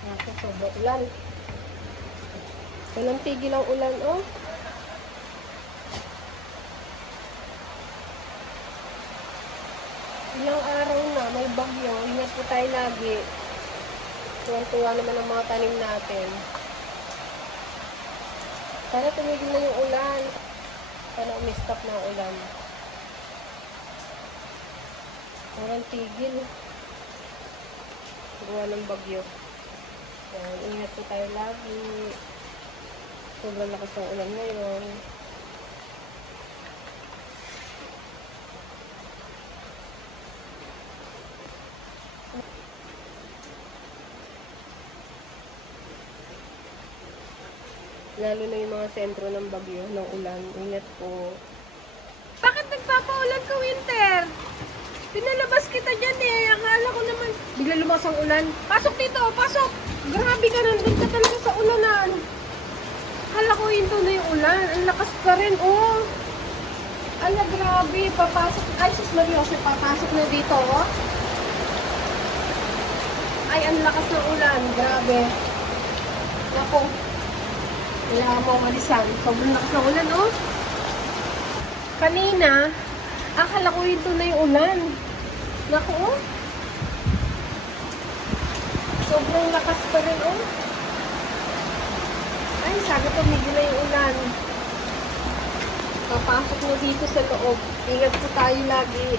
Ako, sobrang ulan. Walang tigil ang ulan, oh. Ilang araw na, may bagyo. Ingat po tayo lagi. Tuwan-tuwa naman ang mga tanim natin. Sana tumigil na yung ulan. Sana umistop na ang ulan. Walang tigil. Gawa ng bagyo. Yan, ingat po tayo lagi. Sobrang lakas ng ulan ngayon. Lalo na yung mga sentro ng bagyo, ng ulan. Ingat po. Bakit nagpapaulan ka, Winter? Pinalabas kita dyan eh. Naman. Bigla lumas ang ulan. Pasok dito, pasok! Grabe ka, nandun ka talaga sa ulanan. Akala ko yun na yung ulan. Ang lakas pa rin, oh. Ala, grabe. Papasok. Ay, sus Maria, Jose, papasok na dito, oh. Ay, ang lakas ng ulan. Grabe. Naku. Wala mo malisan. Sobrang lakas ng ulan, oh. Kanina, akala ko ito na yung ulan. Naku, oh. Sobrang lakas pa rin, oh. Ay, sabi tumigil na yung ulan. Papasok na dito sa loob. Ingat po tayo lagi.